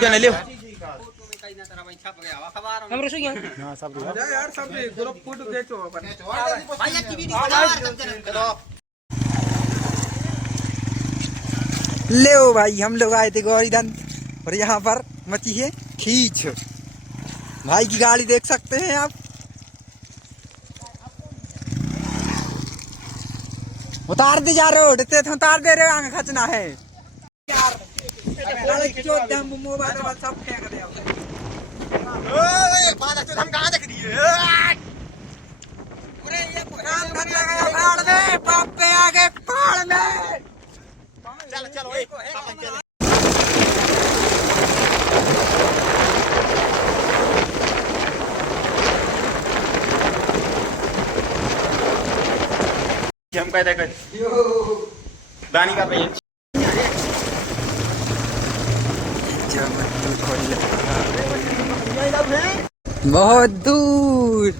जाने ले हमरो सो गया हां सब यार सब ग्रुप फोटो खींचो अपन भाई अच्छी वीडियो बना चलो ले ओ भाई हम लोग आए थे गौरीधन और यहाँ पर मची है खींच भाई की गाड़ी देख सकते हैं आप उतार दे जा रोड ते उतार दे रहे आगे खचना है यार अरे क्यों दम मोबाइल वाला सब फेंक दे ओए बात तो हम कहां देख दिए अरे ये काम कर लगा पहाड़ में बाप पे आगे पहाड़ में चल चल ओए हम कहते हैं दानी का पे बहुत दूर